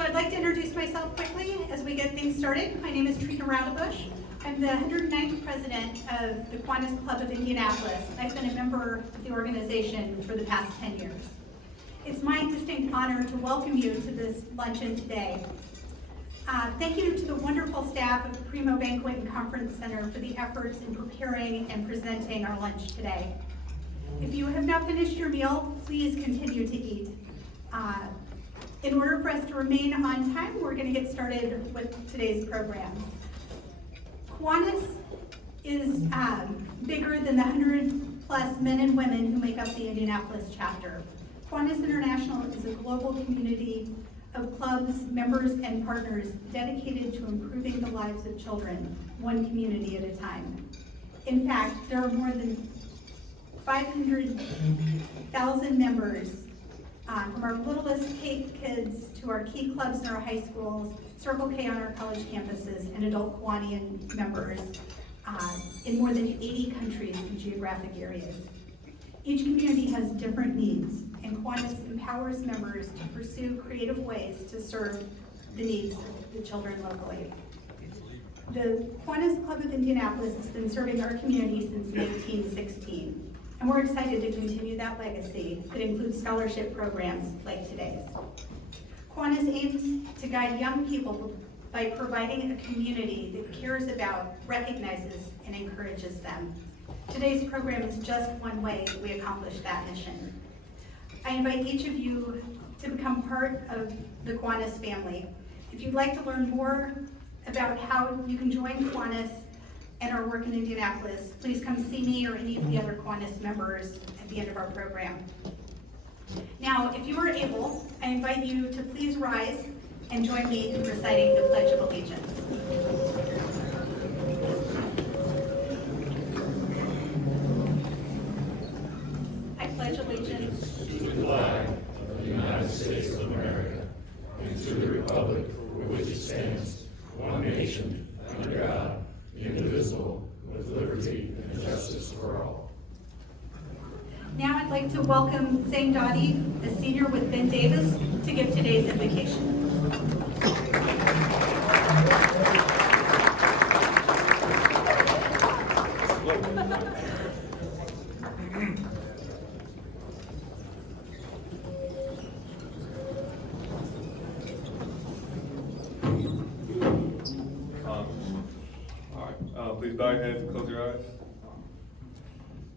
So I'd like to introduce myself quickly as we get things started. My name is Trina Raudebush. I'm the 109th president of the Kiwanis Club of Indianapolis. I've been a member of the organization for the past 10 years. It's my distinct honor to welcome you to this luncheon today. Thank you to the wonderful staff of the Primo Banquet and Conference Center for the efforts in preparing and presenting our lunch today. If you have not finished your meal, please continue to eat. In order for us to remain on time, we're going to get started with today's program. Kiwanis is bigger than the 100 plus men and women who make up the Indianapolis chapter. Kiwanis International is a global community of clubs, members, and partners dedicated to improving the lives of children, one community at a time. In fact, there are more than 500,000 members, from our littlest kids to our key clubs in our high schools, Circle K on our college campuses, and adult Kiwanian members in more than 80 countries and geographic areas. Each community has different needs, and Kiwanis empowers members to pursue creative ways to serve the needs of the children locally. The Kiwanis Club of Indianapolis has been serving our community since 1916. And we're excited to continue that legacy that includes scholarship programs like today's. Kiwanis aims to guide young people by providing a community that cares about, recognizes, and encourages them. Today's program is just one way that we accomplish that mission. I invite each of you to become part of the Kiwanis family. If you'd like to learn more about how you can join Kiwanis and our work in Indianapolis, please come see me or any of the other Kiwanis members at the end of our program. Now, if you are able, I invite you to please rise and join me in reciting the Pledge of Allegiance. I pledge allegiance to the flag of the United States of America and to the republic for which it stands, one nation, under God, indivisible, with liberty and justice for all. Now I'd like to welcome Zane Dottie, a senior with Ben Davis, to give today's invocation. Please bow your heads and close your eyes.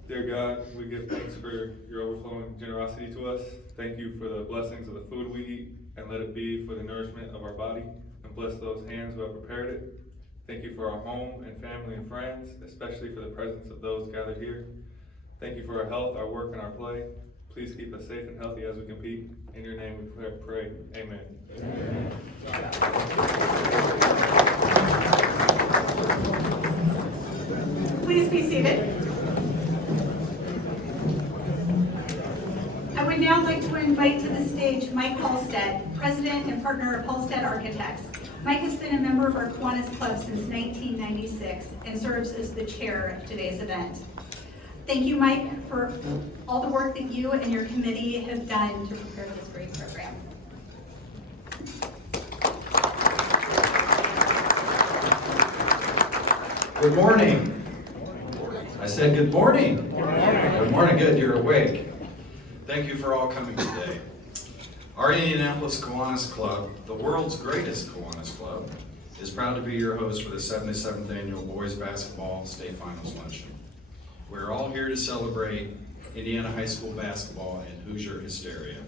Dear God, we give thanks for your overflowing generosity to us. Thank you for the blessings of the food we eat, and let it be for the nourishment of our body, and bless those hands who have prepared it. Thank you for our home and family and friends, especially for the presence of those gathered here. Thank you for our health, our work, and our play. Please keep us safe and healthy as we compete. In your name we pray. Amen. Amen. Please be seated. I would now like to invite to the stage Mike Halstead, president and partner of Halstead Architects. Mike has been a member of our Kiwanis Club since 1996 and serves as the chair of today's event. Thank you, Mike, for all the work that you and your committee have done to prepare this great program. Good morning. I said good morning. Good morning. Good morning. Good, you're awake. Thank you for all coming today. Our Indianapolis Kiwanis Club, the world's greatest Kiwanis club, is proud to be your host for the 77th Annual Boys Basketball State Finals Luncheon. We're all here to celebrate Indiana high school basketball and Hoosier hysteria.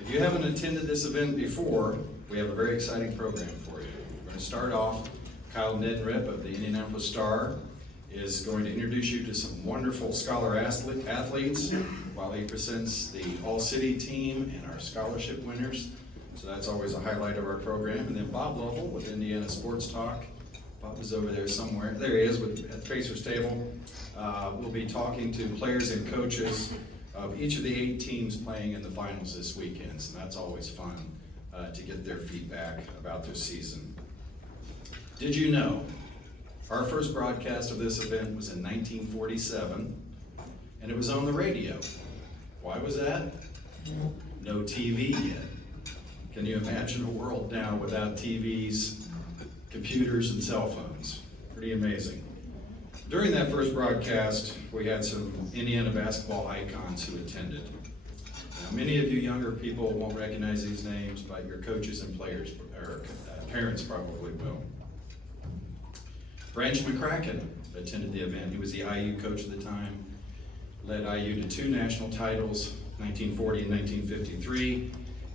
If you haven't attended this event before, we have a very exciting program for you. We're going to start off. Kyle Nedrip of the Indianapolis Star is going to introduce you to some wonderful scholar athletes while he presents the All-City team and our scholarship winners. So that's always a highlight of our program. And then Bob Lovell with Indiana Sports Talk. Bob is over there somewhere. There he is at the Pacers table. We'll be talking to players and coaches of each of the 8 teams playing in the finals this weekend. So that's always fun to get their feedback about their season. Did you know our first broadcast of this event was in 1947, and it was on the radio? Why was that? No TV yet. Can you imagine a world now without TVs, computers, and cell phones? Pretty amazing. During that first broadcast, we had some Indiana basketball icons who attended. Now, many of you younger people won't recognize these names, but your coaches and players, or parents probably will. Branch McCracken attended the event. He was the IU coach at the time, led IU to 2 national titles, 1940 and 1953.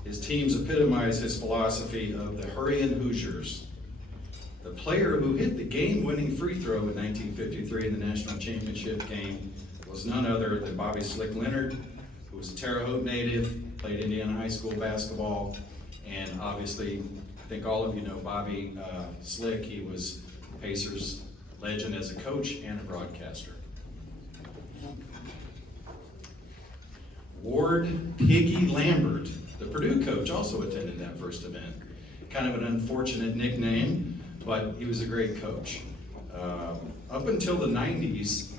His teams epitomize his philosophy of the Hurryin' Hoosiers. The player who hit the game-winning free throw in 1953 in the national championship game was none other than Bobby Slick Leonard, who was a Terre Haute native, played Indiana high school basketball, and obviously, I think all of you know Bobby Slick. He was Pacers legend as a coach and a broadcaster. Ward Piggy Lambert, the Purdue coach, also attended that first event. Kind of an unfortunate nickname, but he was a great coach. Up until the 90s,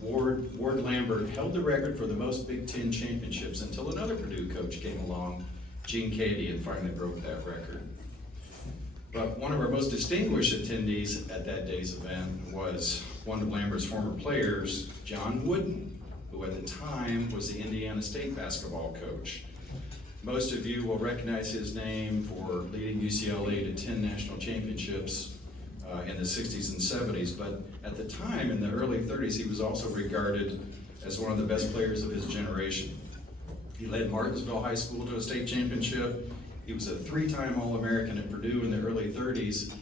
Ward Lambert held the record for the most Big Ten championships until another Purdue coach came along, Gene Cady, and finally broke that record. But one of our most distinguished attendees at that day's event was one of Lambert's former players, John Wooden, who at the time was the Indiana State basketball coach. Most of you will recognize his name for leading UCLA to 10 national championships in the 60s and 70s, but at the time, in the early 30s, he was also regarded as one of the best players of his generation. He led Martinsville High School to a state championship. He was a 3-time All-American at Purdue in the early 30s,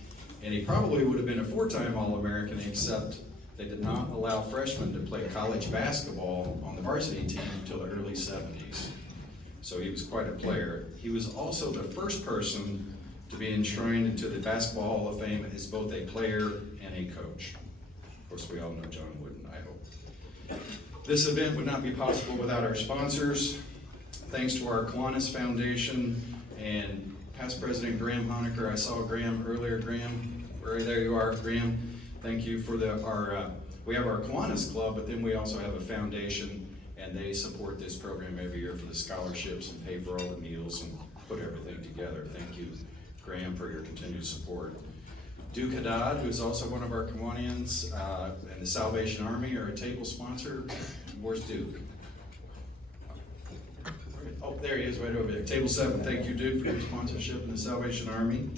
and he probably would have been a 4-time All-American, except they did not allow freshmen to play college basketball on the varsity team until the early 70s. So he was quite a player. He was also the first person to be enshrined into the Basketball Hall of Fame as both a player and a coach. Of course, we all know John Wooden, I hope. This event would not be possible without our sponsors. Thanks to our Kiwanis Foundation and past President Graham Honecker. I saw Graham earlier. Graham, there you are, Graham. Thank you for we have our Kiwanis Club, but then we also have a foundation, and they support this program every year for the scholarships and pay for all the meals and put everything together. Thank you, Graham, for your continued support. Duke Haddad, who's also one of our Kiwanians, and the Salvation Army are a table sponsor. Where's Duke? Oh, there he is, right over there. Table 7. Thank you, Duke, for your sponsorship in the Salvation Army.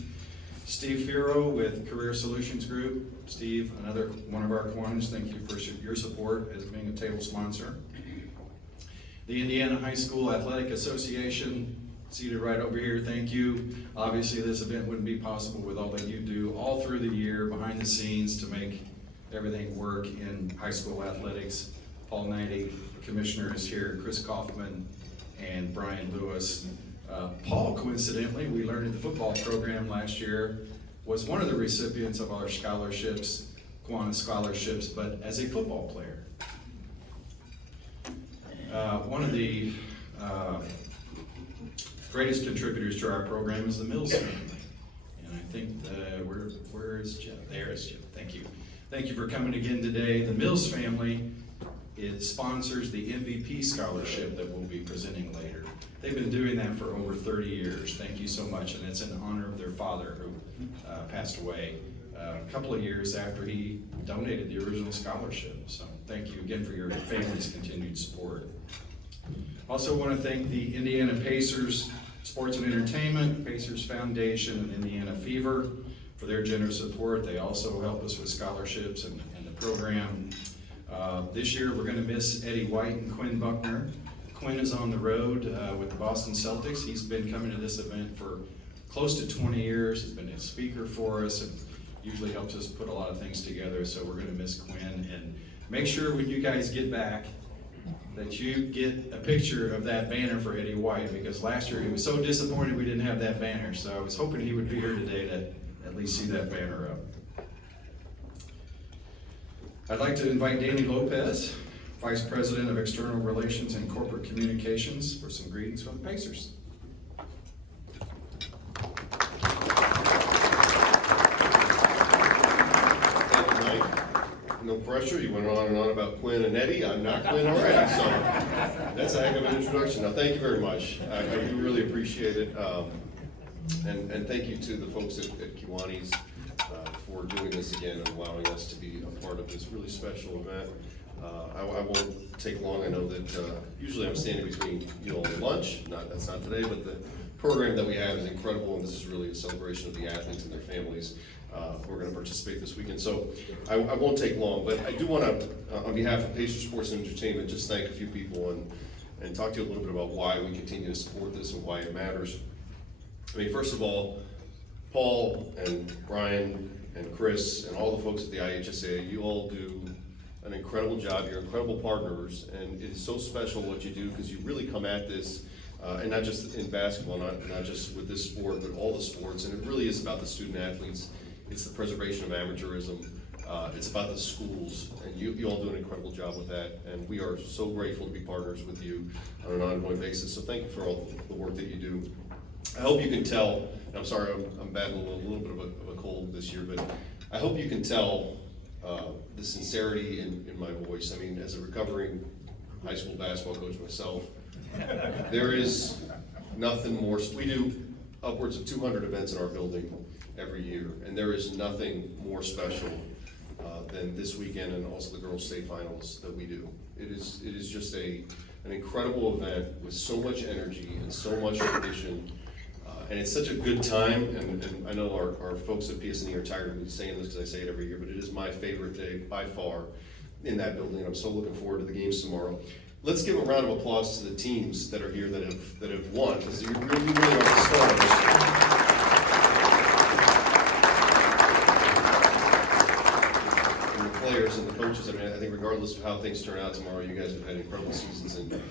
Steve Firo with Career Solutions Group. Steve, another one of our Kiwanis, thank you for your support as being a table sponsor. The Indiana High School Athletic Association, seated right over here, thank you. Obviously, this event wouldn't be possible with all that you do all through the year, behind the scenes, to make everything work in high school athletics. Paul Knighty, the commissioner, is here, Chris Kaufman, and Brian Lewis. Paul, coincidentally, we learned in the football program last year, was one of the recipients of our scholarships, Kiwanis scholarships, but as a football player. One of the greatest contributors to our program is the Mills family. And I think, where is Jeff? There is Jeff, thank you. Thank you for coming again today. The Mills family sponsors the MVP scholarship that we'll be presenting later. They've been doing that for over 30 years. Thank you so much, and it's in honor of their father who passed away a couple of years after he donated the original scholarship. So thank you again for your family's continued support. Also want to thank the Indiana Pacers Sports and Entertainment, Pacers Foundation, and Indiana Fever for their generous support. They also help us with scholarships and the program. This year we're going to miss Eddie White and Quinn Buckner. Quinn is on the road with the Boston Celtics. He's been coming to this event for close to 20 years. He's been a speaker for us and usually helps us put a lot of things together. So we're going to miss Quinn, and make sure when you guys get back that you get a picture of that banner for Eddie White, because last year he was so disappointed we didn't have that banner. So I was hoping he would be here today to at least see that banner up. I'd like to invite Danny Lopez, Vice President of External Relations and Corporate Communications, for some greetings from the Pacers. Thank you, Mike. No pressure. pressure. You went on and on about Quinn and Eddie. I'm not Quinn already, so that's a heck of an introduction. Now, thank you very much. I do really appreciate it. And thank you to the folks at Kiwanis for doing this again and allowing us to be a part of this really special event. I won't take long. I know that usually I'm standing between you all and lunch. That's not today, but the program that we have is incredible, and this is really a celebration of the athletes and their families who are going to participate this weekend. So I won't take long, but I do want to, on behalf of Pacer Sports and Entertainment, just thank a few people and talk to you a little bit about why we continue to support this and why it matters. I mean, first of all, Paul and Brian and Chris and all the folks at the IHSA, you all do an incredible job. You're incredible partners, and it is so special what you do because you really come at this, and not just in basketball, not just with this sport, but all the sports, and it really is about the student athletes. It's the preservation of amateurism. It's about the schools, and you all do an incredible job with that, and we are so grateful to be partners with you on an ongoing basis. So thank you for all the work that you do. I hope you can tell, and I'm sorry I'm battling a little bit of a cold this year, but I hope you can tell the sincerity in my voice. I mean, as a recovering high school basketball coach myself, there is nothing more. We do upwards of 200 events in our building every year, and there is nothing more special than this weekend and also the girls' state finals that we do. It is just an incredible event with so much energy and so much tradition. And it's such a good time, and I know our folks at PSNE are tired of me saying this because I say it every year, but it is my favorite day by far in that building, and I'm so looking forward to the games tomorrow. Let's give a round of applause to the teams that are here that have won, because you really are the star of this year. And the players and the coaches, I mean, I think regardless of how things turn out tomorrow, you guys have had incredible seasons, and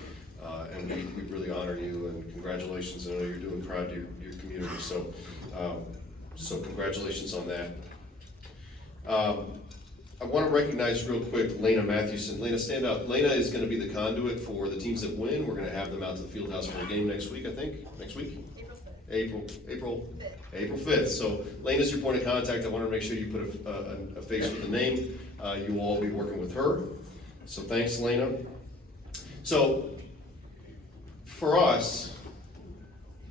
we really honor you, and congratulations. I know you're doing proud to your community, so congratulations on that. I want to recognize real quick Lena Matthewson. Lena, stand up. Lena is going to be the conduit for the teams that win. We're going to have them out to the field house for a game next week, I think. Next week? April 5th. So Lena's your point of contact. I want to make sure you put a face with a name. You will all be working with her. So thanks, Lena. So for us,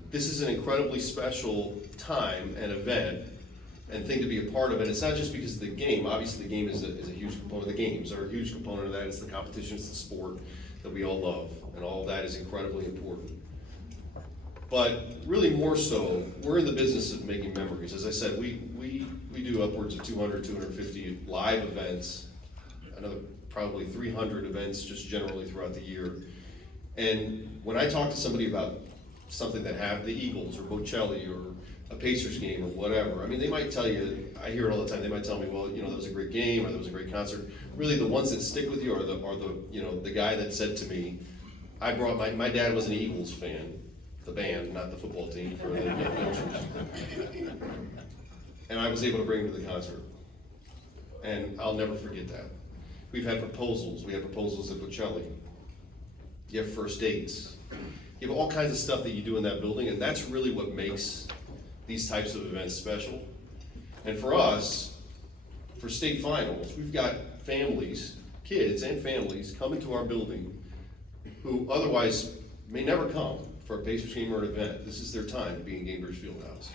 this is an incredibly special time and event and thing to be a part of. And it's not just because of the game. Obviously, the game is a huge component. The games are a huge component of that. It's the competition, it's the sport that we all love, and all of that is incredibly important. But really more so, we're in the business of making memories. As I said, we do upwards of 200, 250 live events, another probably 300 events just generally throughout the year. And when I talk to somebody about something that happened, the Eagles or Bocelli or a Pacers game or whatever, I mean, they might tell you, I hear it all the time, they might tell me, well, that was a great game or that was a great concert. Really, the ones that stick with you are the guy that said to me, I brought my dad was an Eagles fan, the band, not the football team, for the youngsters. And I was able to bring him to the concert. And I'll never forget that. We've had proposals. We had proposals at Bocelli. You have first dates. You have all kinds of stuff that you do in that building, and that's really what makes these types of events special. And for us, for state finals, we've got families, kids and families, coming to our building who otherwise may never come for a Pacers game or an event. This is their time to be in Gainbridge Fieldhouse.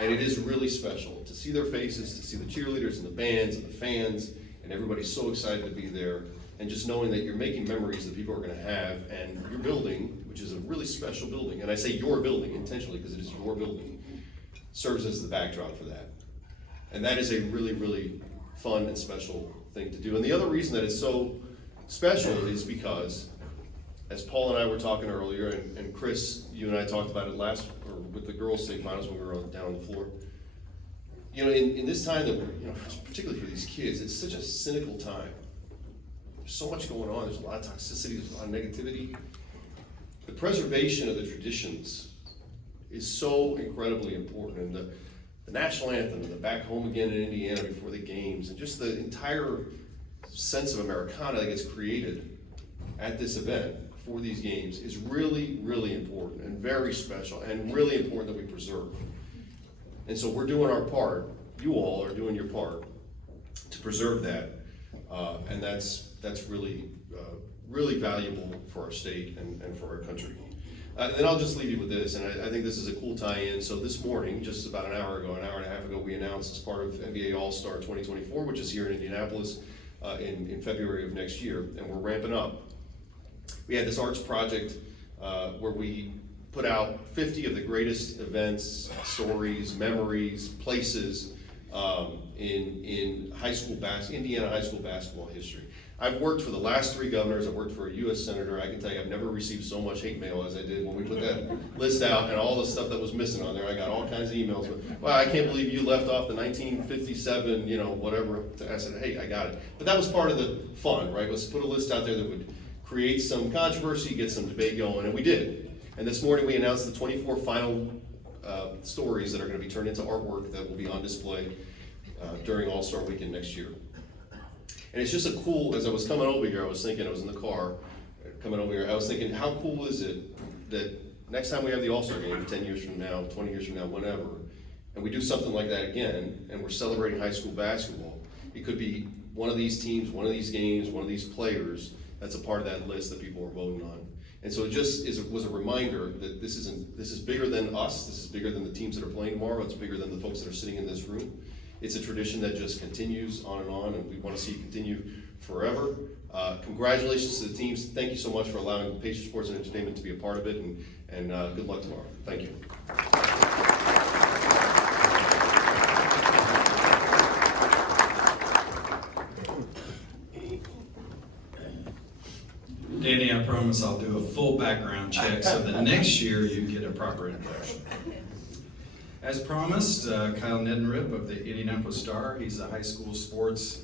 And it is really special to see their faces, to see the cheerleaders and the bands and the fans, and everybody's so excited to be there. And just knowing that you're making memories that people are gonna have, and your building, which is a really special building, and I say your building intentionally because it is your building, serves as the backdrop for that. And that is a really, really fun and special thing to do. And the other reason that it's so special is because, as Paul and I were talking earlier, and Chris, you and I talked about it with the girls' state finals when we were down on the floor. In this time that we're, particularly for these kids, it's such a cynical time. There's so much going on. There's a lot of toxicity. There's a lot of negativity. The preservation of the traditions is so incredibly important. And the national anthem, and the Back Home Again in Indiana before the games, and just the entire sense of Americana that gets created at this event for these games is really, really important and very special and really important that we preserve. And so we're doing our part. You all are doing your part to preserve that. And that's really, really valuable for our state and for our country. And then I'll just leave you with this, and I think this is a cool tie-in. So this morning, just about an hour and a half ago, we announced as part of NBA All-Star 2024, which is here in Indianapolis in February of next year, and we're ramping up. We had this arts project where we put out 50 of the greatest events, stories, memories, places in Indiana high school basketball history. I've worked for the last 3 governors. I've worked for a U.S. senator. I can tell you I've never received so much hate mail as I did when we put that list out, and all the stuff that was missing on there. I got all kinds of emails. Well, I can't believe you left off the 1957, whatever. I said, hey, I got it. But that was part of the fun, right? Was put a list out there that would create some controversy, get some debate going, and we did. And this morning we announced the 24 final stories that are going to be turned into artwork that will be on display during All-Star Weekend next year. And it's just as I was coming over here, I was thinking, I was in the car coming over here, I was thinking, how cool is it that next time we have the All-Star Game, 10 years from now, 20 years from now, whenever, and we do something like that again, and we're celebrating high school basketball, it could be one of these teams, one of these games, one of these players that's a part of that list that people are voting on. And so it just was a reminder that this is bigger than us, this is bigger than the teams that are playing tomorrow, it's bigger than the folks that are sitting in this room. It's a tradition that just continues on, and we want to see it continue forever. Congratulations to the teams. Thank you so much for allowing Patriot Sports and Entertainment to be a part of it, and good luck tomorrow. Thank you. Danny, I promise I'll do a full background check so that next year you get a proper introduction. As promised, Kyle Nedenrip of the Indianapolis Star, he's a high school sports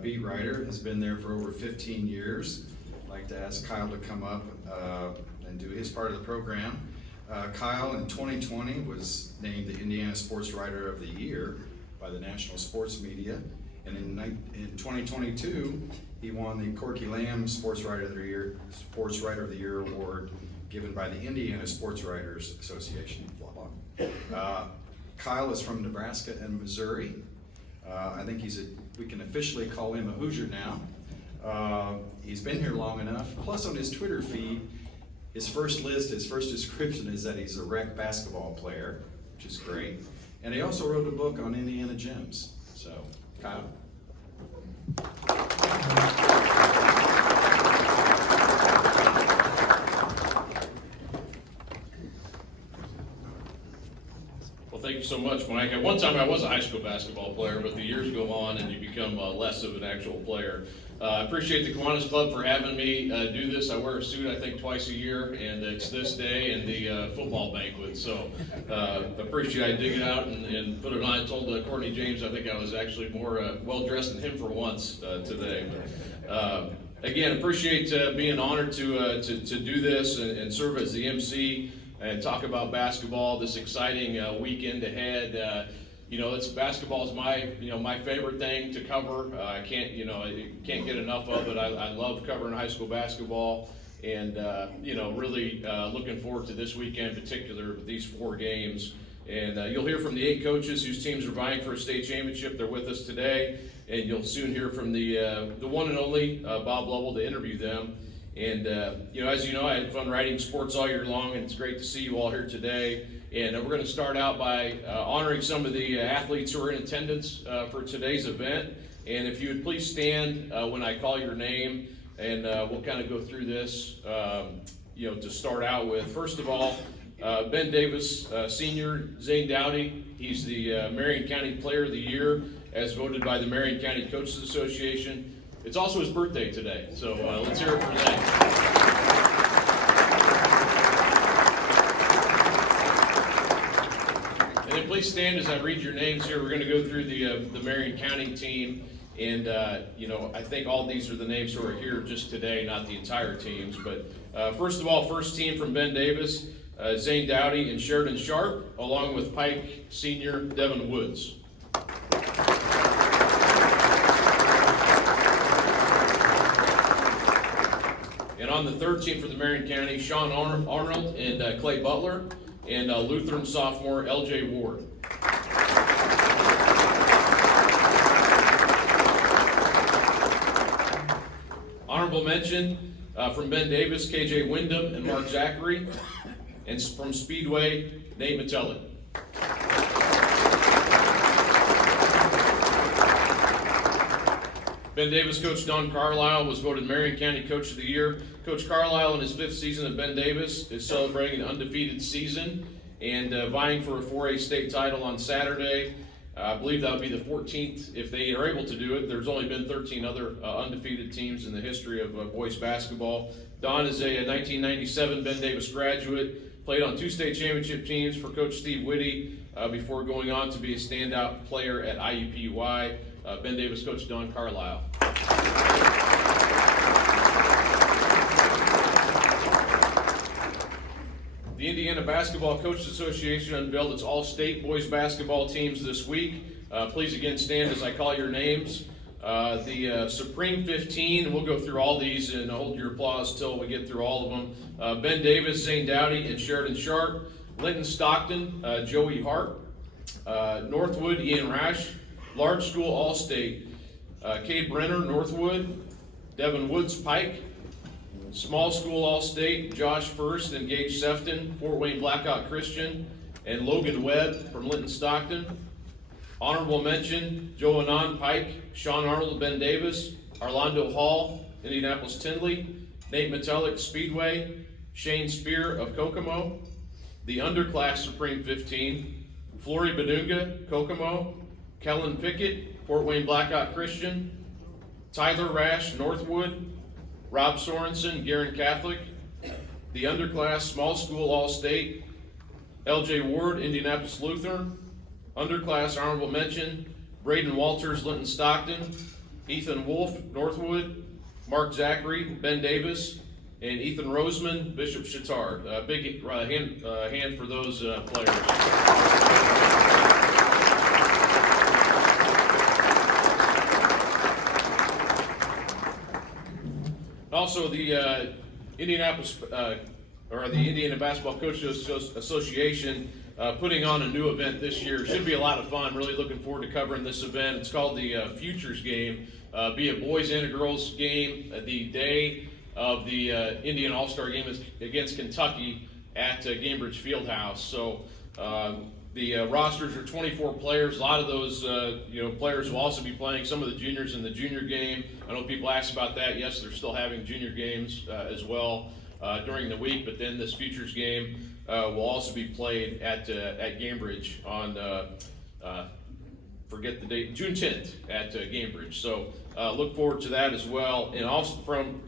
beat writer, has been there for over 15 years. I'd like to ask Kyle to come up and do his part of the program. Kyle in 2020 was named the Indiana Sports Writer of the Year by the National Sports Media. And in 2022, he won the Corky Lamb Sports Writer of the Year award given by the Indiana Sports Writers Association. Kyle is from Nebraska and Missouri. I think we can officially call him a Hoosier now. He's been here long enough. Plus on his Twitter feed, his first description is that he's a rec basketball player, which is great. And he also wrote a book on Indiana Gems. So, Kyle. Well, thank you so much, Mike. At one time, I was a high school basketball player, but the years go on and you become less of an actual player. I appreciate the Kiwanis Club for having me do this. I wear a suit, I think, twice a year, and it's this day and the football banquet. So appreciate I dig it out and put it on. I told Courtney James I think I was actually more well-dressed than him for once today. Again, appreciate being honored to do this and serve as the MC and talk about basketball, this exciting weekend ahead. Basketball is my favorite thing to cover. I can't get enough of it. I love covering high school basketball, and really looking forward to this weekend in particular with these 4 games. And you'll hear from the 8 coaches whose teams are vying for a state championship. They're with us today, and you'll soon hear from the one and only Bob Lovell to interview them. And as you know, I had fun writing sports all year long, and it's great to see you all here today. And we're going to start out by honoring some of the athletes who are in attendance for today's event. And if you would please stand when I call your name, and we'll kind of go through this, to start out with. First of all, Ben Davis, Senior, Zane Dowdy. He's the Marion County Player of the Year, as voted by the Marion County Coaches Association. It's also his birthday today, so let's hear it for that. And then please stand as I read your names here. We're going to go through the Marion County team, and I think all these are the names who are here just today, not the entire teams. But first of all, first team from Ben Davis, Zane Dowdy and Sheridan Sharp, along with Pike Senior Devin Woods. And on the third team for the Marion County, Sean Arnold and Clay Butler, and Lutheran sophomore LJ Ward. Honorable mention from Ben Davis, KJ Wyndham, and Mark Zachary. And from Speedway, Nate Metellic. Ben Davis coach Don Carlisle was voted Marion County Coach of the Year. Coach Carlisle, in his 5th season at Ben Davis, is celebrating an undefeated season and vying for a 4A state title on Saturday. I believe that would be the 14th if they are able to do it. There's only been 13 other undefeated teams in the history of boys basketball. Don is a 1997 Ben Davis graduate, played on 2 state championship teams for Coach Steve Whitty before going on to be a standout player at IUPUI. Ben Davis coach Don Carlisle. The Indiana Basketball Coaches Association unveiled its all-state boys basketball teams this week. Please again stand as I call your names. The Supreme 15, and we'll go through all these and hold your applause till we get through all of them. Ben Davis, Zane Dowdy, and Sheridan Sharp. Linton Stockton, Joey Hart. Northwood, Ian Rash. Large School All-State, Cade Brenner, Northwood. Devin Woods, Pike. Small School All-State, Josh First and Gage Sefton, Fort Wayne Blackhawk Christian. And Logan Webb from Linton Stockton. Honorable mention, Joe Anand, Pike. Sean Arnold, Ben Davis. Arlondo Hall, Indianapolis Tindley. Nate Metellic, Speedway. Shane Spear of Kokomo. The underclass Supreme 15, Flory Badunga, Kokomo. Kellen Pickett, Fort Wayne Blackhawk Christian. Tyler Rash, Northwood. Rob Sorensen, Guerin Catholic. The underclass Small School All-State, LJ Ward, Indianapolis Lutheran. Underclass Honorable Mention, Braden Walters, Linton Stockton. Ethan Wolf, Northwood. Mark Zachary, Ben Davis. And Ethan Roseman, Bishop Chittard. Big hand for those players. Also, the Indianapolis, or the Indiana Basketball Coaches Association putting on a new event this year. Should be a lot of fun. Really looking forward to covering this event. It's called the Futures Game. Be a boys and a girls game the day of the Indiana All-Star Game against Kentucky at Gainbridge Fieldhouse. So the rosters are 24 players. A lot of those players will also be playing some of the juniors in the junior game. I know people ask about that. Yes, they're still having junior games as well during the week, but then this Futures Game will also be played at Gainbridge on forget the date, June 10th at Gainbridge. So look forward to that as well. And also from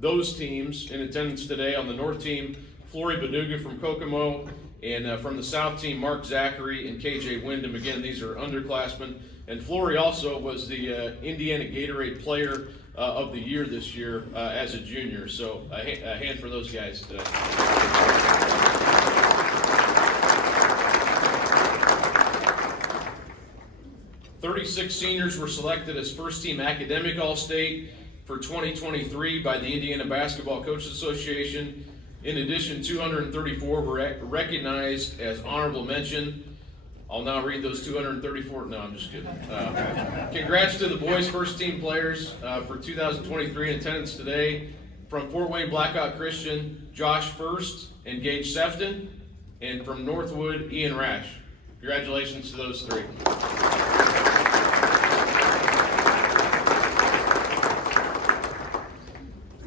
those teams in attendance today, on the North team, Flory Badunga from Kokomo, and from the South team, Mark Zachary and KJ Wyndham. Again, these are underclassmen. And Flory also was the Indiana Gatorade Player of the Year this year as a junior. So a hand for those guys today. 36 seniors were selected as first-team academic All-State for 2023 by the Indiana Basketball Coaches Association. In addition, 234 were recognized as honorable mention. I'll now read those 234. No, I'm just kidding. Congrats to the boys' first-team players for 2023 in attendance today. From Fort Wayne Blackhawk Christian, Josh First and Gage Sefton. And from Northwood, Ian Rash. Congratulations to those three.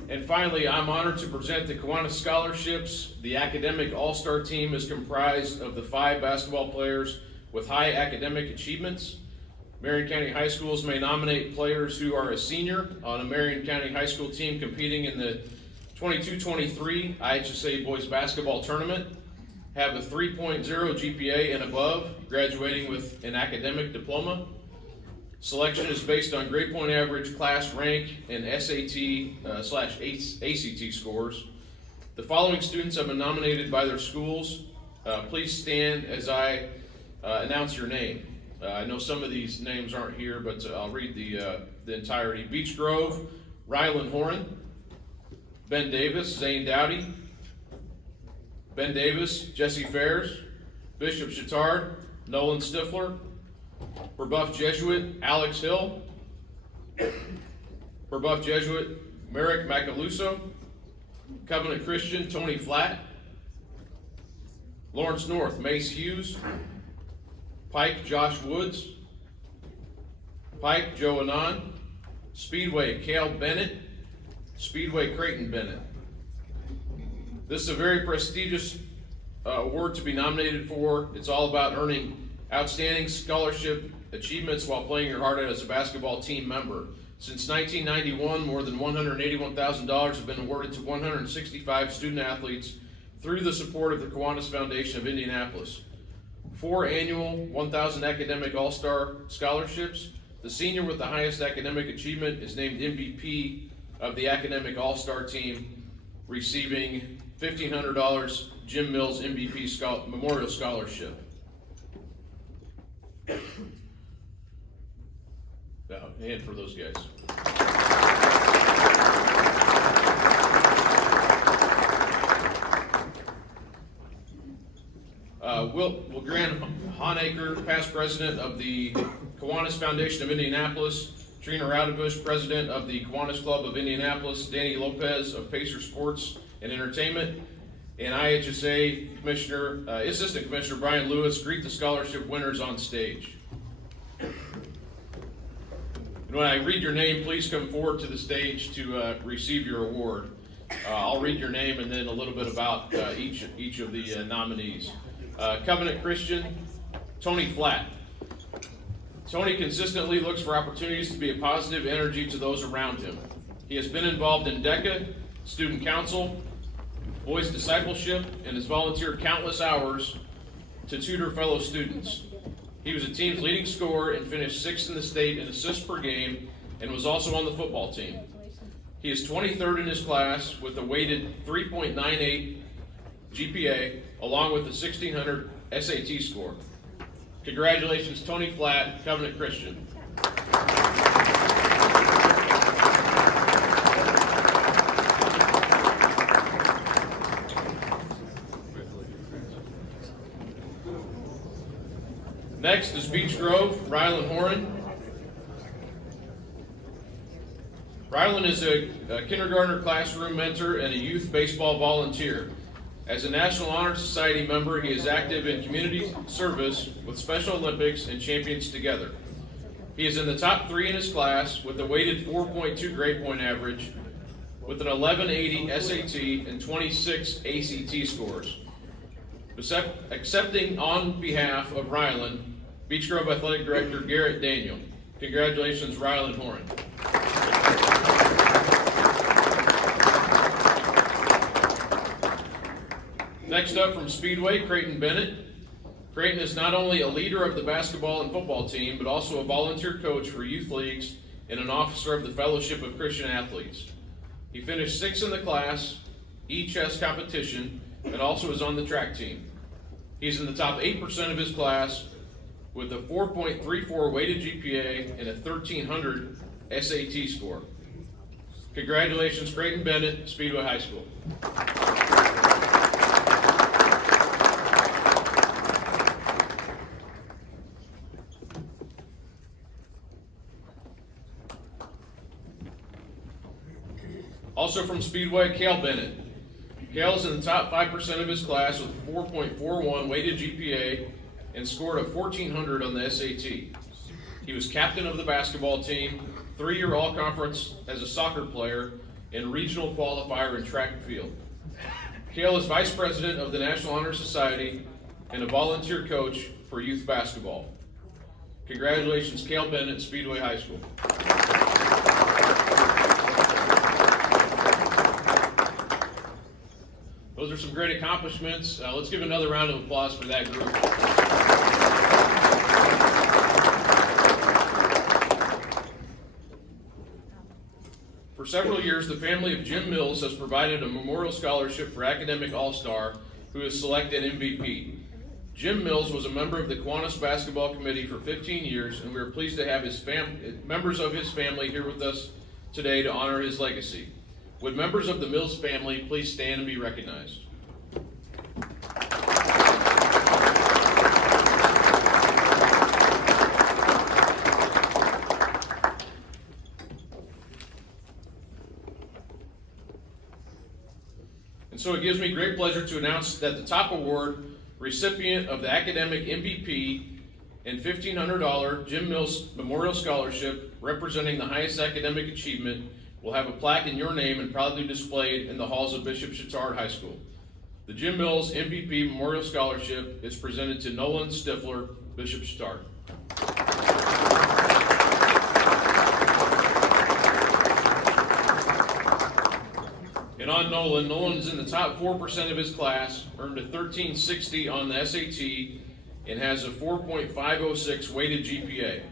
And finally, I'm honored to present the Kiwanis Scholarships. The academic all-star team is comprised of the 5 basketball players with high academic achievements. Marion County High Schools may nominate players who are a senior on a Marion County High School team competing in the 22-23 IHSA Boys Basketball Tournament, have a 3.0 GPA and above, graduating with an academic diploma. Selection is based on grade point average, class rank, and SAT/ACT scores. The following students have been nominated by their schools. Please stand as I announce your name. I know some of these names aren't here, but I'll read the entirety. Beech Grove, Rylan Horan. Ben Davis, Zane Dowdy. Ben Davis, Jesse Fairs. Bishop Chittard, Nolan Stifler. Rebuff Jesuit, Alex Hill. Brebeuf Jesuit Merrick Macaluso, Covenant Christian Tony Flatt, Lawrence North Mace Hughes, Pike Josh Woods, Pike Joe Anand, Speedway Cale Bennett, Speedway Creighton Bennett. This is a very prestigious award to be nominated for. It's all about earning outstanding scholarship achievements while playing your heart out as a basketball team member. Since 1991, more than $181,000 have been awarded to 165 student athletes through the support of the Kiwanis Foundation of Indianapolis. 4 annual 1,000 academic all-star scholarships. The senior with the highest academic achievement is named MVP of the academic all-star team, receiving $1,500 Jim Mills MVP Memorial Scholarship. And for those guys. Will Grant Honaker, past president of the Kiwanis Foundation of Indianapolis, Trina Raudebush, president of the Kiwanis Club of Indianapolis, Danny Lopez of Pacer Sports and Entertainment, and IHSA Commissioner, Assistant Commissioner Brian Lewis greet the scholarship winners on stage. And when I read your name, please come forward to the stage to receive your award. I'll read your name and then a little bit about each of the nominees. Covenant Christian, Tony Flatt. Tony consistently looks for opportunities to be a positive energy to those around him. He has been involved in DECA, student council, boys discipleship, and has volunteered countless hours to tutor fellow students. He was the team's leading scorer and finished 6th in the state in assists per game and was also on the football team. He is 23rd in his class with a weighted 3.98 GPA along with the 1600 SAT score. Congratulations, Tony Flatt, Covenant Christian. Next is Beech Grove, Rylan Horan. Rylan is a kindergartner classroom mentor and a youth baseball volunteer. As a National Honor Society member, he is active in community service with Special Olympics and Champions Together. He is in the top 3 in his class with a weighted 4.2 grade point average, with an 1180 SAT and 26 ACT scores. Accepting on behalf of Rylan, Beech Grove Athletic Director Garrett Daniel. Congratulations, Rylan Horan. Next up from Speedway, Creighton Bennett. Creighton is not only a leader of the basketball and football team, but also a volunteer coach for youth leagues and an officer of the Fellowship of Christian Athletes. He finished 6th in the class, chess competition, and also is on the track team. He's in the top 8% of his class with a 4.34 weighted GPA and a 1300 SAT score. Congratulations, Creighton Bennett, Speedway High School. Also from Speedway, Cale Bennett. Cale is in the top 5% of his class with 4.41 weighted GPA and scored a 1400 on the SAT. He was captain of the basketball team, 3-year all-conference as a soccer player, and regional qualifier in track and field. Cale is vice president of the National Honor Society and a volunteer coach for youth basketball. Congratulations, Cale Bennett, Speedway High School. Those are some great accomplishments. Let's give another round of applause for that group. For several years, the family of Jim Mills has provided a memorial scholarship for Academic All-Star who is selected MVP. Jim Mills was a member of the Kiwanis Basketball Committee for 15 years, and we are pleased to have members of his family here with us today to honor his legacy. Would members of the Mills family please stand and be recognized? it gives me great pleasure to announce that the top award recipient of the academic MVP and $1,500 Jim Mills Memorial Scholarship representing the highest academic achievement will have a plaque in your name and proudly displayed in the halls of Bishop Chatard High School. The Jim Mills MVP Memorial Scholarship is presented to Nolan Stifler, Bishop Chatard. And on Nolan is in the top 4% of his class, earned a 1360 on the SAT, and has a 4.506 weighted GPA.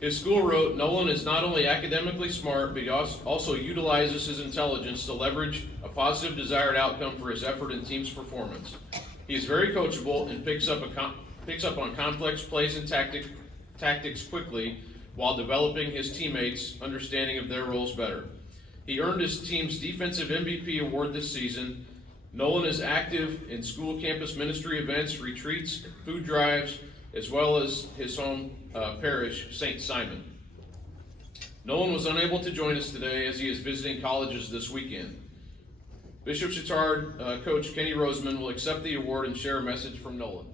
His school wrote, Nolan is not only academically smart, but he also utilizes his intelligence to leverage a positive desired outcome for his effort and team's performance. He is very coachable and picks up on complex plays and tactics quickly while developing his teammates' understanding of their roles better. He earned his team's defensive MVP award this season. Nolan is active in school campus ministry events, retreats, food drives, as well as his home parish, St. Simon. Nolan was unable to join us today as he is visiting colleges this weekend. Bishop Chatard coach Kenny Roseman will accept the award and share a message from Nolan.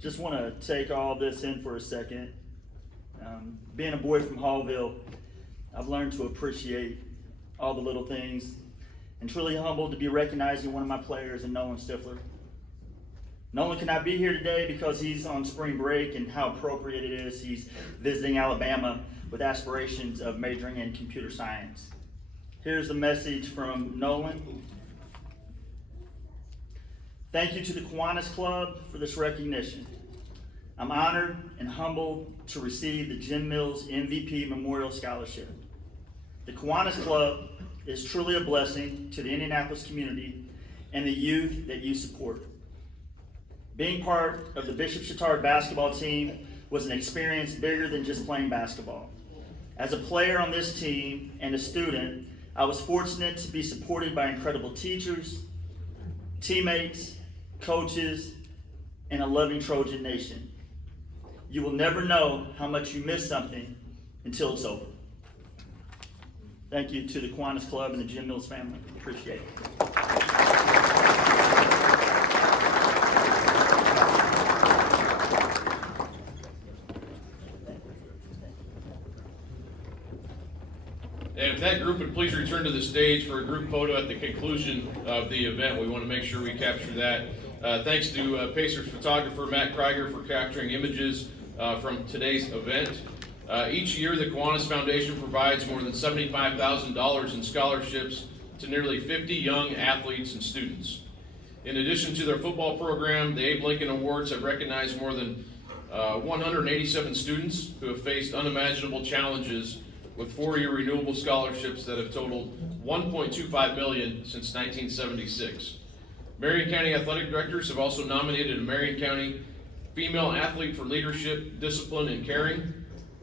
Just want to take all this in for a second. Being a boy from Hallville, I've learned to appreciate all the little things and truly humbled to be recognizing one of my players in Nolan Stifler. Nolan cannot be here today because he's on spring break, and how appropriate it is he's visiting Alabama with aspirations of majoring in computer science. Here's the message from Nolan. Thank you to the Kiwanis Club for this recognition. I'm honored and humbled to receive the Jim Mills MVP Memorial Scholarship. The Kiwanis Club is truly a blessing to the Indianapolis community and the youth that you support. Being part of the Bishop Chatard basketball team was an experience bigger than just playing basketball. As a player on this team and a student, I was fortunate to be supported by incredible teachers, teammates, coaches, and a loving Trojan nation. You will never know how much you miss something until it's over. Thank you to the Kiwanis Club and the Jim Mills family. Appreciate it. And if that group would please return to the stage for a group photo at the conclusion of the event, we want to make sure we capture that. Thanks to Pacers photographer Matt Krieger for capturing images from today's event. Each year, the Kiwanis Foundation provides more than $75,000 in scholarships to nearly 50 young athletes and students. In addition to their football program, the Abe Lincoln Awards have recognized more than 187 students who have faced unimaginable challenges with 4-year renewable scholarships that have totaled $1.25 million since 1976. Marion County Athletic Directors have also nominated a Marion County Female Athlete for Leadership, Discipline, and Caring.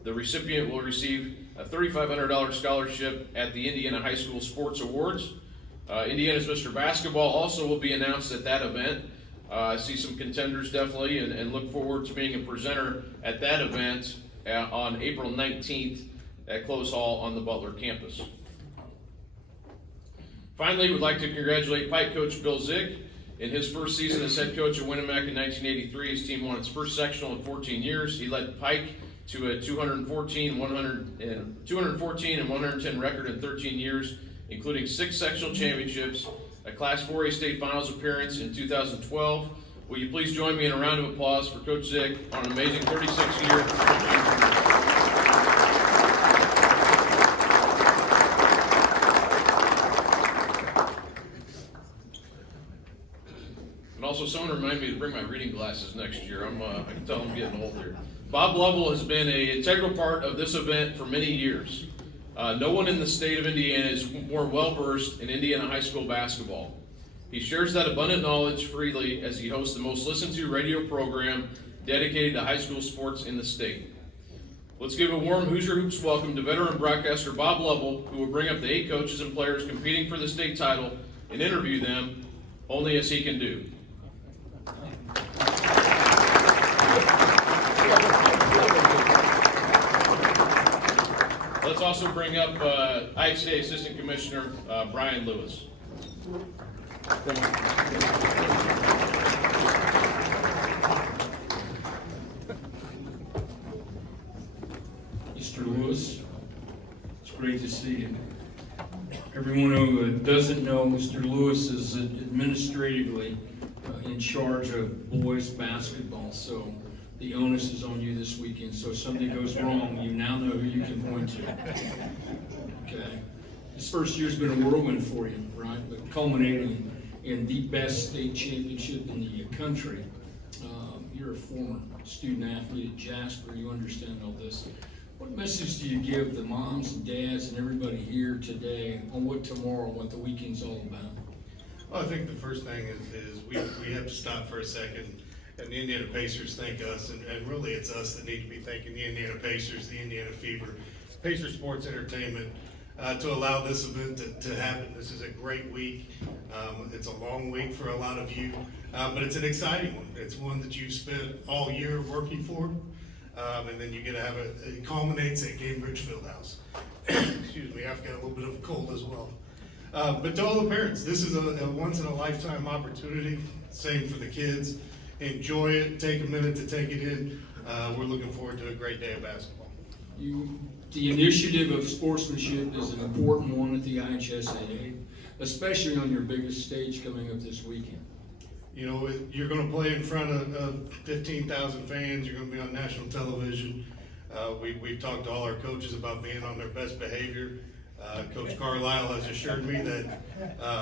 The recipient will receive a $3,500 scholarship at the Indiana High School Sports Awards. Indiana's Mr. Basketball also will be announced at that event. I see some contenders definitely, and look forward to being a presenter at that event on April 19th at Close Hall on the Butler campus. Finally, we'd like to congratulate Pike coach Bill Zick. In his first season as head coach at Winnemac in 1983, his team won its first sectional in 14 years. He led Pike to a 214 and 110 record in 13 years, including 6 sectional championships, a Class 4A state finals appearance in 2012. Will you please join me in a round of applause for Coach Zick on an amazing 36-year career. And also, someone remind me to bring my reading glasses next year. I can tell I'm getting old here. Bob Lovell has been an integral part of this event for many years. No one in the state of Indiana is more well-versed in Indiana high school basketball. He shares that abundant knowledge freely as he hosts the most listened-to radio program dedicated to high school sports in the state. Let's give a warm Hoosier Hoops welcome to veteran broadcaster Bob Lovell, who will bring up the 8 coaches and players competing for the state title and interview them only as he can do. also bring up IHSA Assistant Commissioner Brian Lewis. Mr. Lewis, it's great to see you. Everyone who doesn't know, Mr. Lewis is administratively in charge of boys basketball, so the onus is on you this weekend. So if something goes wrong, you now know who you can point to. Okay? This first year's been a whirlwind for you, right? But culminating in the best state championship in the country. You're a former student athlete at Jasper. You understand all this. What message do you give the moms and dads and everybody here today on what tomorrow, what the weekend's all about? Well, I think the first thing is we have to stop for a second, and the Indiana Pacers thank us, and really it's us that need to be thanking the Indiana Pacers, the Indiana Fever, Pacer Sports Entertainment, to allow this event to happen. This is a great week. It's a long week for a lot of you, but it's an exciting one. It's one that you've spent all year working for. And then you get to have it culminates at Gainbridge Fieldhouse. Excuse me, I've got a little bit of a cold as well. But to all the parents, this is a once in a lifetime opportunity. Same for the kids. Enjoy it, take a minute to take it in. We're looking forward to a great day of basketball. The initiative of sportsmanship is an important one at the IHSAA, especially on your biggest stage coming up this weekend. You know, you're going to play in front of 15,000 fans. You're going to be on national television. We've talked to all our coaches about being on their best behavior. Coach Carlisle has assured me that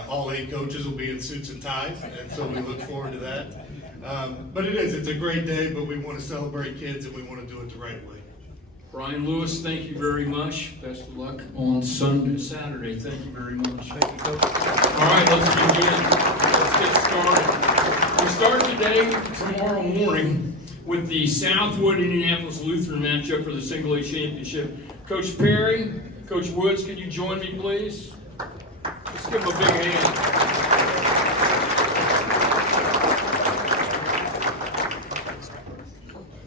all 8 coaches will be in suits and ties, and so we look forward to that. But it's a great day, but we want to celebrate kids, and we want to do it the right way. Brian Lewis, thank you very much. Best of luck on Saturday. Thank you very much. Thank you, Coach. All right, let's begin. Let's get started. We start today, tomorrow morning, with the Southwood Indianapolis Lutheran matchup for the Single A Championship. Coach Perry, Coach Woods, can you join me, please? Let's give them a big hand.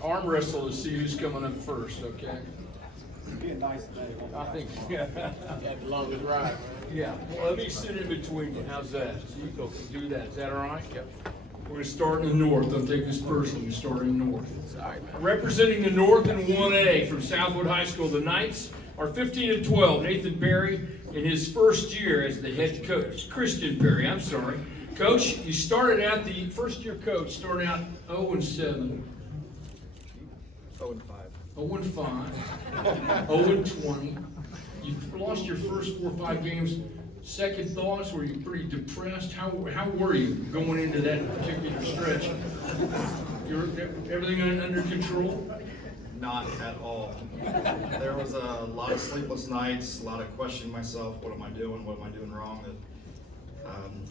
Arm wrestle to see who's coming up first, okay? I think, yeah. Got the longest ride. Yeah, well, let me sit in between you, how's that? So you go do that, is that all right? Yep. We're gonna start in the north, don't take this personally, we're starting north. All right, man. Representing the north in 1A from Southwood High School, the Knights are 15-12. Nathan Perry in his first year as the head coach. Christian Perry, I'm sorry. Coach, you started out, the first year coach, started out 0-7. 0-5. 0-20. You lost your first 4 or 5 games. Second thoughts, were you pretty depressed? How were you going into that particular stretch? Everything under control? Not at all. There was a lot of sleepless nights, a lot of questioning myself. What am I doing? What am I doing wrong?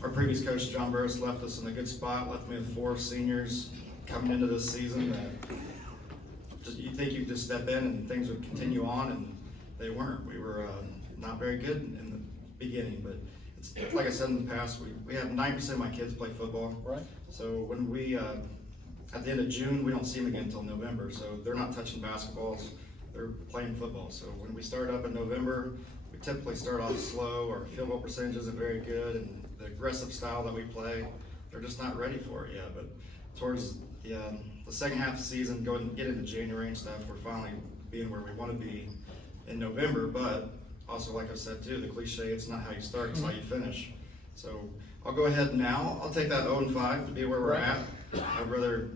Our previous coach, John Burris, left us in a good spot, left me with 4 seniors coming into this season. You think you just step in and things would continue on, and they weren't. We were not very good in the beginning, but it's like I said in the past, we have 9% of my kids play football. Right. So when we, at the end of June, we don't see them again until November, so they're not touching basketballs, they're playing football. So when we start up in November, we typically start off slow, our field goal percentage isn't very good, and the aggressive style that we play, they're just not ready for it yet. But towards the second half of the season, get into January and stuff, we're finally being where we want to be in November. But also, like I said too, the cliche, it's not how you start, it's how you finish. So I'll go ahead now. I'll take that 0-5 to be where we're at. I'd rather,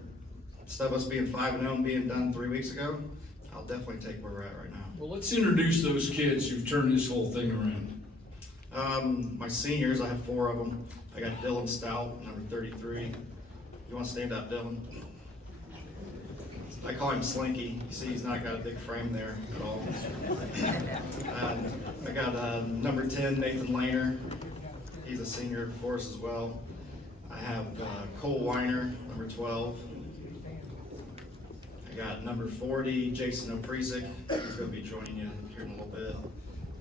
instead of us being 5-0 and being done 3 weeks ago, I'll definitely take where we're at right now. Well, let's introduce those kids who've turned this whole thing around. My seniors, I have 4 of them. I got Dylan Stout, number 33. You want to stand up, Dylan? I call him Slinky. You see, he's not got a big frame there at all. I got number 10, Nathan Lehner. He's a senior for us as well. I have Cole Weiner, number 12. I got number 40, Jason Opresic. He's going to be joining you here in a little bit.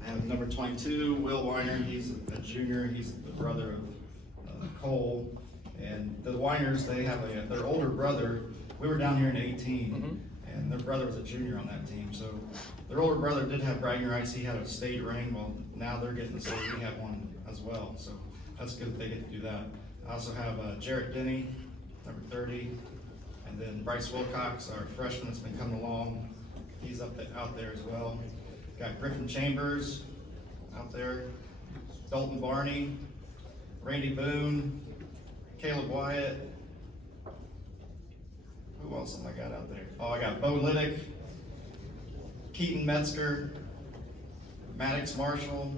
I have number 22, Will Weiner. He's a junior. He's the brother of Cole. And the Weiners, they have their older brother. We were down here in 18, and their brother was a junior on that team. So their older brother did have bragging rights. He had a state ring. Well, now they're getting to say we have one as well. So that's good that they get to do that. I also have Jarrett Denny, number 30, and then Bryce Wilcox, our freshman that's been coming along. He's out there as well. Got Griffin Chambers out there, Dalton Barney, Randy Boone, Caleb Wyatt. Who else have I got out there? Oh, I got Bo Liddick, Keaton Metzger, Maddox Marshall,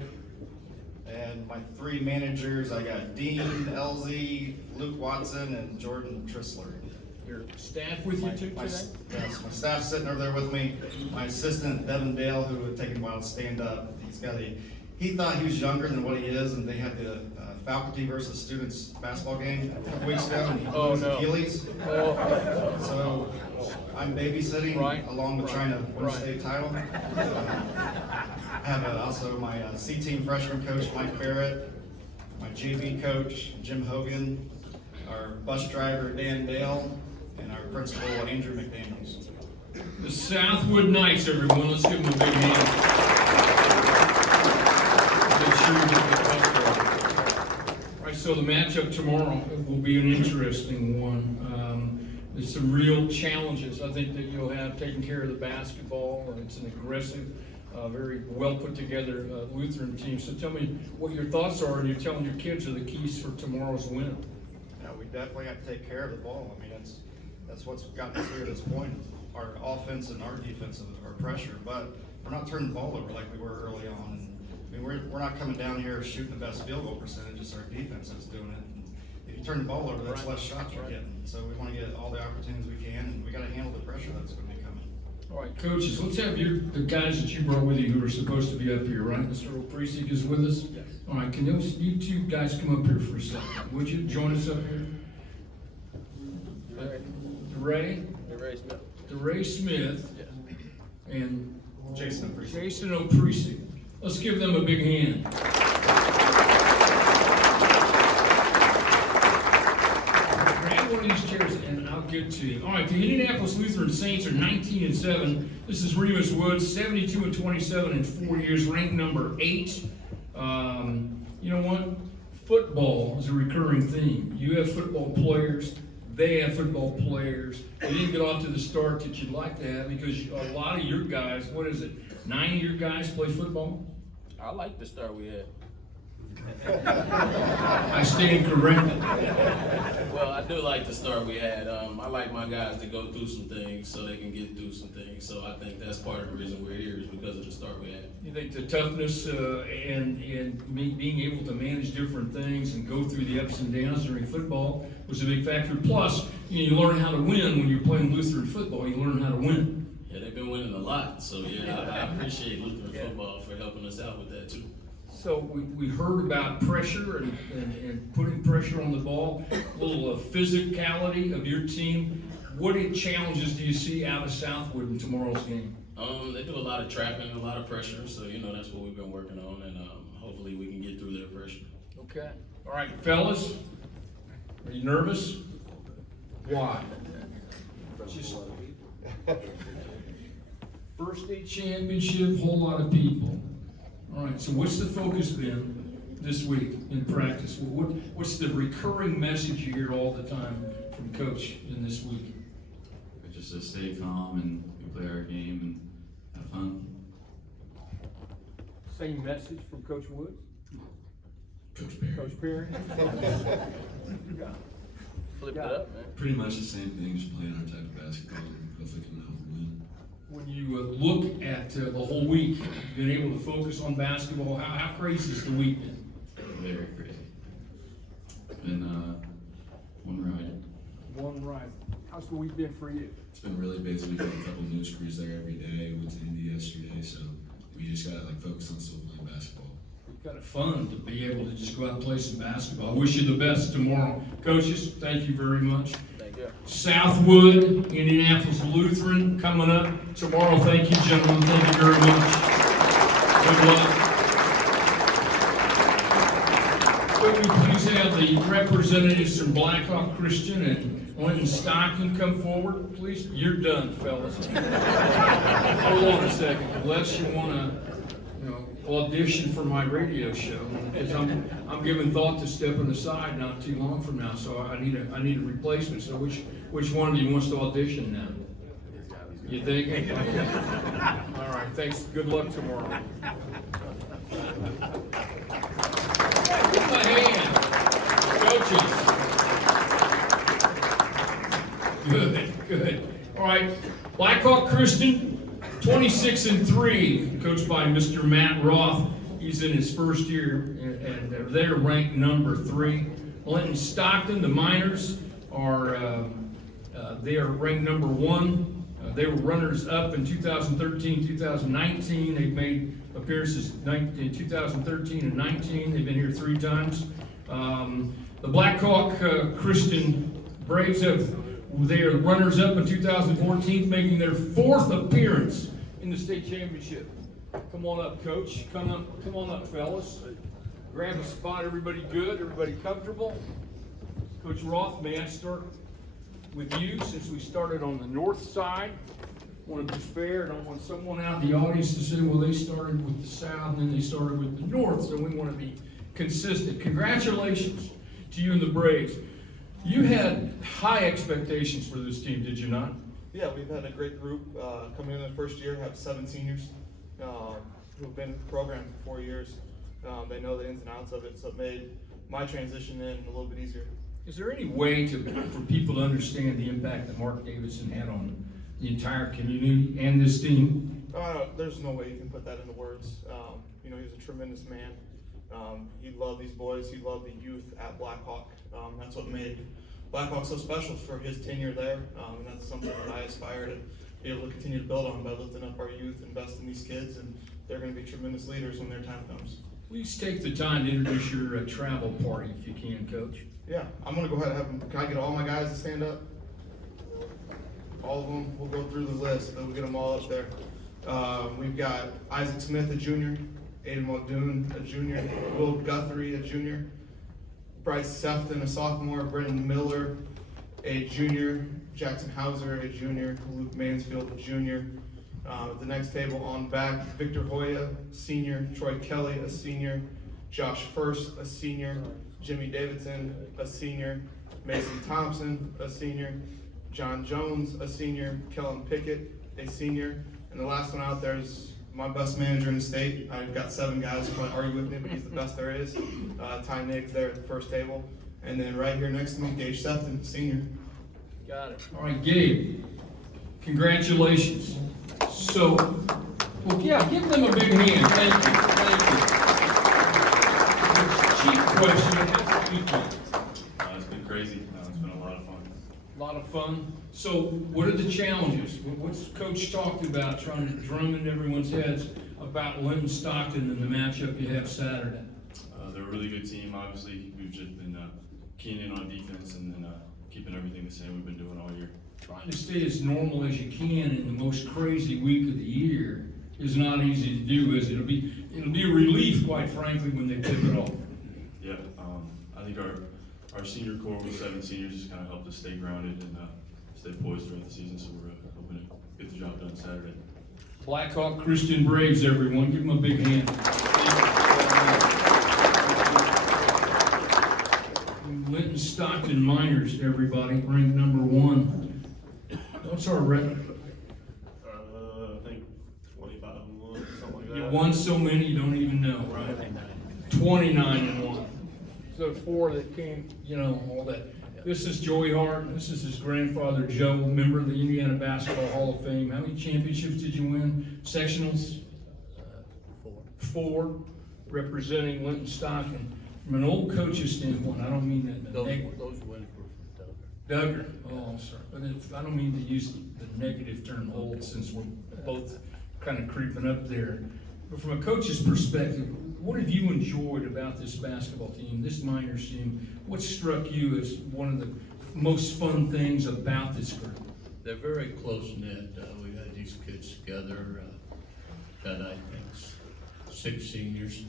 and my 3 managers, I got Dean Elzy, Luke Watson, and Jordan Trissler. Your staff with you too today? Yes, my staff's sitting over there with me. My assistant, Devin Dale, who would take a while to stand up. He thought he was younger than what he is, and they had the faculty versus students basketball game a couple weeks ago, and he blew his Achilles. So I'm babysitting along with trying to win a state title. I have also my C-team freshman coach, Mike Barrett, my JV coach, Jim Hogan, our bus driver, Dan Dale, and our principal, Andrew McDaniels. The Southwood Knights, everyone, let's give them a big hand. Make sure you get the cup. All right, so the matchup tomorrow will be an interesting one. There's some real challenges, I think, that you'll have taking care of the basketball. It's an aggressive, very well put together Lutheran team. So tell me what your thoughts are, and you're telling your kids are the keys for tomorrow's win. Yeah, we definitely have to take care of the ball. I mean, that's what's gotten us here to this point. Our offense and our defense are pressure, but we're not turning the ball over like we were early on. And, I mean, we're not coming down here shooting the best field goal percentage. It's our defense that's doing it. And if you turn the ball over, that's less shots you're getting. So we want to get all the opportunities we can, and we got to handle the pressure that's going to be coming. All right, coaches, let's have the guys that you brought with you who are supposed to be up here, right? Mr. Opresic is with us? Yes. All right, can you 2 guys come up here for a second? Would you join us up here? DeRay Smith. Yes. And Jason Opresic. Let's give them a big hand. Grab one of these chairs and I'll get to you. All right, the Indianapolis Lutheran Saints are 19-7. This is Remus Woods, 72-27 in 4 years, ranked number 8. You know what? Football is a recurring theme. You have football players. They have football players. They didn't get off to the start that you'd like to have because a lot of your guys, 9 of your guys play football? I like the start we had. I stand corrected. Well, I do like the start we had. I like my guys to go through some things so they can get through some things. So I think that's part of the reason we're here is because of the start we had. You think the toughness and being able to manage different things and go through the ups and downs during football was a big factor. Plus, you learn how to win when you're playing Lutheran football. You learn how to win. Yeah, they've been winning a lot. So yeah, I appreciate Lutheran football for helping us out with that too. So we heard about pressure and putting pressure on the ball, a little physicality of your team. What challenges do you see out of Southwood in tomorrow's game? They do a lot of trapping, a lot of pressure, so that's what we've been working on, and hopefully we can get through that pressure. Okay. All right, fellas, are you nervous? Why? Just first state championship, whole lot of people. All right, so what's the focus been this week in practice? What's the recurring message you hear all the time from Coach in this week? Just to stay calm and we play our game and have fun. Same message from Coach Woods? Coach Perry. Coach Perry? Flip it up, man. Pretty much the same thing, just playing our type of basketball and hopefully can help win. When you look at the whole week, been able to focus on basketball, how crazy has the week been? Very crazy. And One ride. How's the week been for you? it's been really busy. We got a couple news crews there every day. We went to Indy yesterday, so we just got focus on still playing basketball. Kind of fun to be able to just go out and play some basketball. I wish you the best tomorrow. Coaches, thank you very much. Thank you. Southwood, Indianapolis Lutheran coming up tomorrow. Thank you, gentlemen. Thank you very much. Good luck. Could we please have the representatives from Blackhawk Christian and Linton Stockton come forward, please? You're done, fellas. Hold on a second, unless you want to, audition for my radio show, because I'm giving thought to stepping aside not too long from now, so I need a replacement. So which one of you wants to audition now? You think? Okay. All right, thanks. Good luck tomorrow. Give my hand, coaches. Good. All right, Blackhawk Christian, 26-3, coached by Mr. Matt Roth. He's in his first year, and they're ranked number 3. Linton Stockton, the Miners, they are ranked number 1. They were runners up in 2013, 2019. They've made appearances in 2013 and 19. They've been here 3 times. The Blackhawk Christian Braves they are runners up in 2014, making their 4th appearance in the state championship. Come on up, Coach. Come on up, fellas. Grab a spot. Everybody good? Everybody comfortable? Coach Roth, may I start with you, since we started on the north side? I want to be fair, and I want someone out in the audience to say, well, they started with the south and then they started with the north, so we want to be consistent. Congratulations to you and the Braves. You had high expectations for this team, did you not? Yeah, we've had a great group coming in the first year. Have 7 seniors who've been in the program for 4 years. They know the ins and outs of it, so it made my transition in a little bit easier. Is there any way for people to understand the impact that Mark Davidson had on the entire community and this team? There's no way you can put that into words. He was a tremendous man. He loved these boys. He loved the youth at Blackhawk. That's what made Blackhawk so special for his tenure there. And that's something that I aspire to be able to continue to build on by lifting up our youth, invest in these kids, and they're going to be tremendous leaders when their time comes. Please take the time to introduce your travel party if you can, Coach. Yeah, I'm going to go ahead and have them. Can I get all my guys to stand up? All of them. We'll go through the list, and we'll get them all up there. We've got Isaac Smith, a junior. Aiden Muldoon, a junior. Will Guthrie, a junior. Bryce Sefton, a sophomore. Brendan Miller, a junior. Jackson Hauser, a junior. Luke Mansfield, a junior. The next table on back, Victor Hoya, senior. Troy Kelly, a senior. Josh First, a senior. Jimmy Davidson, a senior. Mason Thompson, a senior. John Jones, a senior. Kellen Pickett, a senior. And the last one out there is my best manager in the state. I've got 7 guys who might argue with me, but he's the best there is. Ty Niggs there at the first table. And then right here next to me, Gage Sefton, senior. Got it. All right, Gabe, congratulations. So, well, yeah, give them a big hand. Thank you. Cheap question. How's the week been? It's been crazy. It's been a lot of fun. A lot of fun. So, what are the challenges? What's Coach talked about trying to drum into everyone's heads about Linton Stockton and the matchup you have Saturday? They're a really good team. Obviously, we've just been keying in on defense and keeping everything the same we've been doing all year. Trying to stay as normal as you can in the most crazy week of the year is not easy to do, is it? It'll be a relief, quite frankly, when they tip it off. Yeah, I think our senior core with 7 seniors just kind of helped us stay grounded and stay poised throughout the season, so we're hoping to get the job done Saturday. Blackhawk Christian Braves, everyone. Give them a big hand. Linton Stockton Miners, everybody, ranked number 1. What's our record? I think 25-1, something like that. You won so many you don't even know, right? 29-1. So 4 that came, all that. This is Joey Hart. This is his grandfather, Joe, member of the Indiana Basketball Hall of Fame. How many championships did you win? Sectionals? 4. Representing Linton Stockton. From an old coach's standpoint, I don't mean that. Those wins were for Duggar. Oh, I'm sorry. But I don't mean to use the negative term old, since we're both kind of creeping up there. But from a coach's perspective, what have you enjoyed about this basketball team, this Miners team? What struck you as one of the most fun things about this group? They're very close-knit. We had these kids together, got, I think, 6 seniors,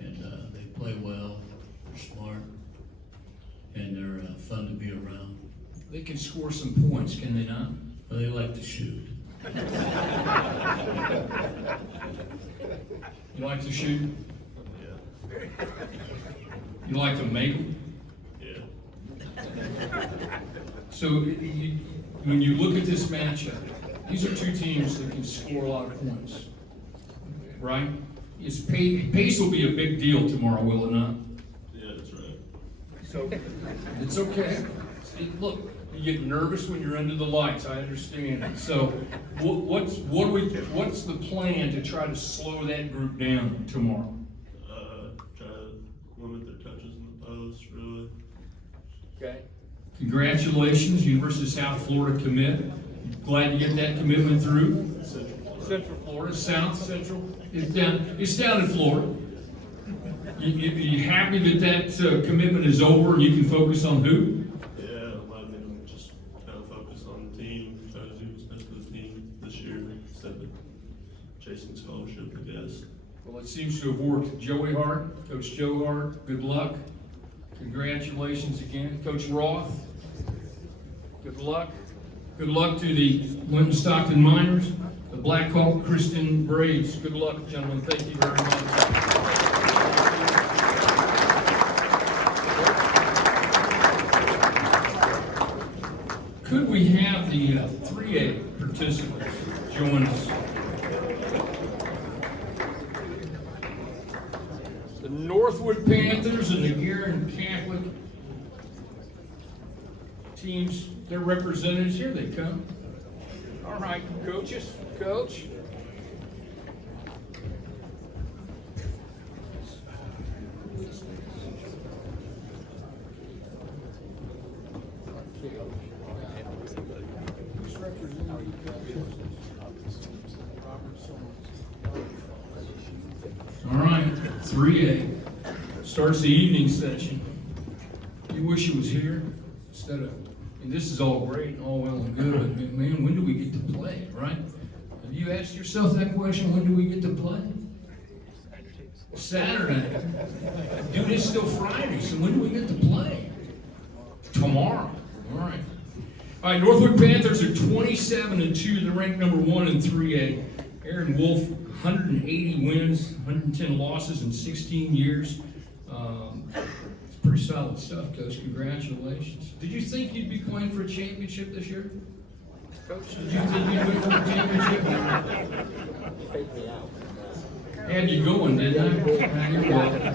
and they play well. They're smart, and they're fun to be around. They can score some points, can they not? But they like to shoot. You like to shoot? You like to make them? So when you look at this matchup, these are two teams that can score a lot of points, right? Pace will be a big deal tomorrow, will it not? Yeah, that's right. So it's okay. Look, you get nervous when you're under the lights. I understand it. So what's the plan to try to slow that group down tomorrow? Try to limit their touches in the post, really. Okay. Congratulations, University of South Florida commit. Glad to get that commitment through. Central Florida, South Central. It's down in Florida. You happy that commitment is over and you can focus on who? Yeah, I mean, just kind of focus on the team, try to do what's best for the team this year instead of chasing scholarship, I guess. Well, it seems to have worked. Joey Hart, Coach Joe Hart, good luck. Congratulations again. Coach Roth, good luck. Good luck to the Linton Stockton Miners, the Black Hawk Christian Braves. Good luck, gentlemen. Thank you very much. Could we have the 3A participants join us? The Northwood Panthers and the Guerin Catholic teams, their representatives, here they come. All right, coaches, coach. All right, 3A starts the evening session. You wish it was here instead of, and this is all great and all well and good, but man, when do we get to play, right? Have you asked yourself that question? When do we get to play? Saturday. Dude, it's still Friday, so when do we get to play? Tomorrow. All right. All right, Northwood Panthers are 27-2. They're ranked number 1 in 3A. Aaron Wolf, 180 wins, 110 losses in 16 years. It's pretty solid stuff, Coach. Congratulations. Did you think you'd be playing for a championship this year? Coach, did you think you'd win for a championship? Faked me out. Had you going, didn't I? You're welcome.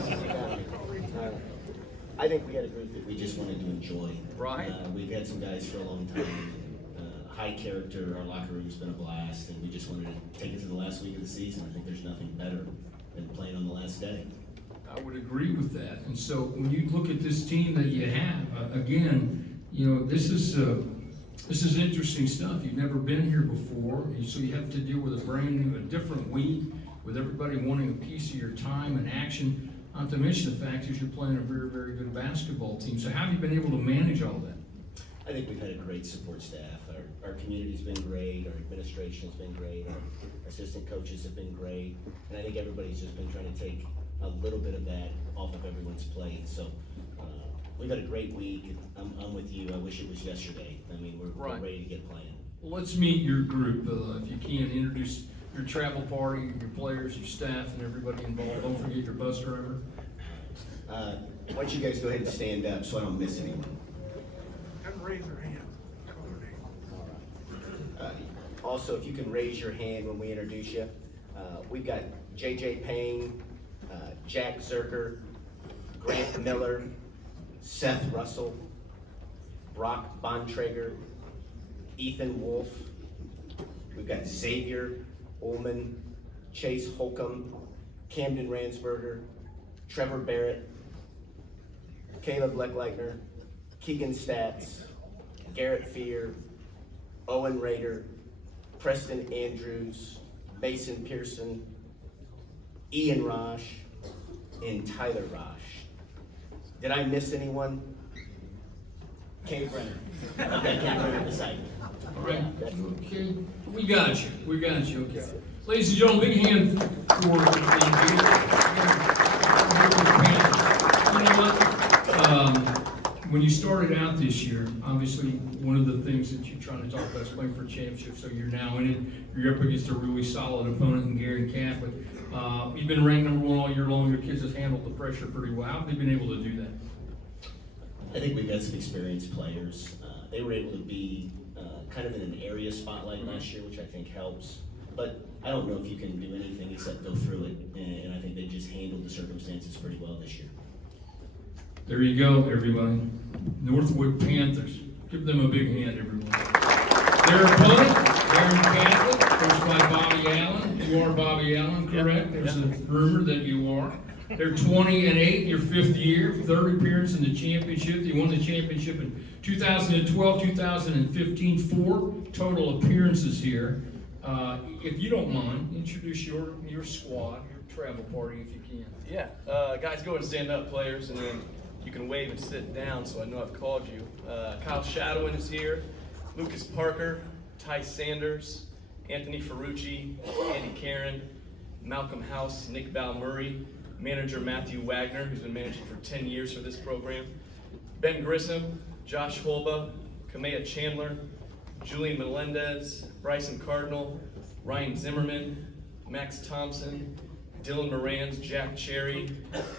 I think we had a group that we just wanted to enjoy. Right. We've had some guys for a long time. High character, our locker room's been a blast, and we just wanted to take it to the last week of the season. I think there's nothing better than playing on the last day. I would agree with that. And so when you look at this team that you have, again, you know, this is interesting stuff. You've never been here before, so you have to deal with a different week, with everybody wanting a piece of your time and action. Not to mention the fact that you're playing a very, very good basketball team. So how have you been able to manage all that? I think we've had a great support staff. Our community's been great, our administration has been great, our assistant coaches have been great, and I think everybody's just been trying to take a little bit of that off of everyone's plate. So we've had a great week. I'm with you. I wish it was yesterday. I mean, we're ready to get playing. Well, Let's meet your group. If you can, introduce your travel party, your players, your staff, and everybody involved. Don't forget your bus driver. why don't you guys go ahead and stand up so I don't miss anyone. And raise your hand. Also, if you can raise your hand when we introduce you. We've got JJ Payne, Jack Zerker, Grant Miller, Seth Russell, Brock Bontrager, Ethan Wolf. We've got Xavier Ullman, Chase Holcomb, Camden Ransberger, Trevor Barrett, Caleb Leckleitner, Keegan Statz, Garrett Fear, Owen Rader, Preston Andrews, Mason Pearson, Ian Rosh, and Tyler Rosh. Did I miss anyone? Kay Brenner. Okay, Kay Brenner beside me. All right. Okay. We got you. We got you. Okay. Ladies and gentlemen, big hand for the. You know what? when you started out this year, obviously, one of the things that you're trying to talk about is playing for a championship, so you're now in it. You're up against a really solid opponent in Gary Catholic. You've been ranked number 1 all year long. Your kids have handled the pressure pretty well. How have they been able to do that? I think we've had some experienced players. They were able to be kind of in an area spotlight last year, which I think helps. But I don't know if you can do anything except go through it, and I think they just handled the circumstances pretty well this year. There you go, everybody. Northwood Panthers. Give them a big hand, everyone. Their opponent, Gary Catholic, coached by Bobby Allen. You are Bobby Allen, correct? There's a rumor that you are. They're 20-8 in your 5th year, 3rd appearance in the championship. They won the championship in 2012, 2015, 4 total appearances here. If you don't mind, introduce your squad, your travel party, if you can. Yeah, guys, go ahead and stand up, players, and then you can wave and sit down so I know I've called you. Kyle Shadowin is here, Lucas Parker, Ty Sanders, Anthony Ferrucci, Andy Karen, Malcolm House, Nick Balmurray, manager Matthew Wagner, who's been managing for 10 years for this program, Ben Grissom, Josh Holba, Kamea Chandler, Julian Melendez, Bryson Cardinal, Ryan Zimmerman, Max Thompson, Dylan Moran's, Jack Cherry,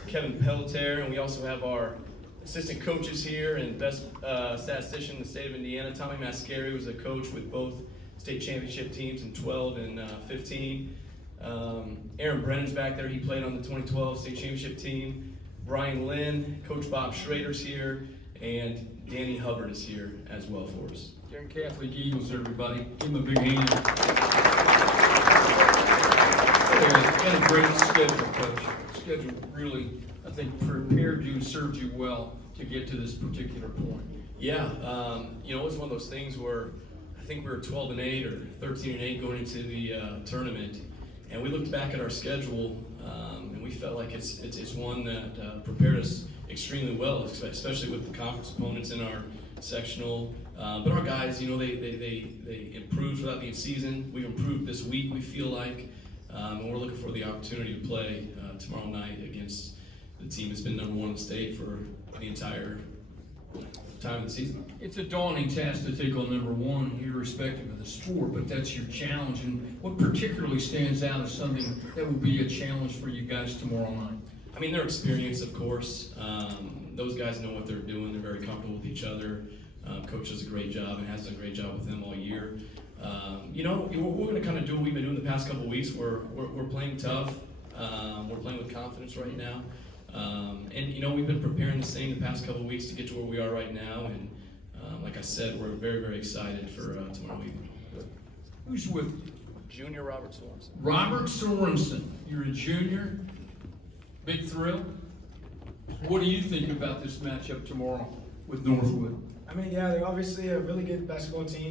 Kevin Pelletier, and we also have our assistant coaches here and best statistician in the state of Indiana. Tommy Mascari was a coach with both state championship teams in 12 and 15. Aaron Brennan's back there. He played on the 2012 state championship team. Brian Lynn, Coach Bob Schrader's here, and Danny Hubbard is here as well for us. Gary Catholic Eagles, everybody. Give them a big hand. Got a great schedule, Coach. Schedule really, I think, prepared you and served you well to get to this particular point. Yeah, you know, it was one of those things where I think we were 12-8 or 13-8 going into the tournament, and we looked back at our schedule and we felt like it's one that prepared us extremely well, especially with the conference opponents in our sectional. But our guys, you know, they improved throughout the season. We've improved this week, we feel like. And we're looking for the opportunity to play tomorrow night against the team that's been number 1 in the state for the entire time of the season. It's a daunting task to take on number 1, irrespective of the sport, but that's your challenge. And what particularly stands out as something that will be a challenge for you guys tomorrow night? I mean, their experience, of course. Those guys know what they're doing. They're very comfortable with each other. Coach does a great job and has done a great job with them all year. You know, we're going to kind of do what we've been doing the past couple of weeks. We're playing tough. We're playing with confidence right now. And, you know, we've been preparing the same the past couple of weeks to get to where we are right now. And like I said, we're very, very excited for tomorrow evening. Who's with Junior Robert Sorensen. Robert Sorensen. You're a junior. Big thrill. What do you think about this matchup tomorrow with Northwood? I mean, yeah, they're obviously a really good basketball team.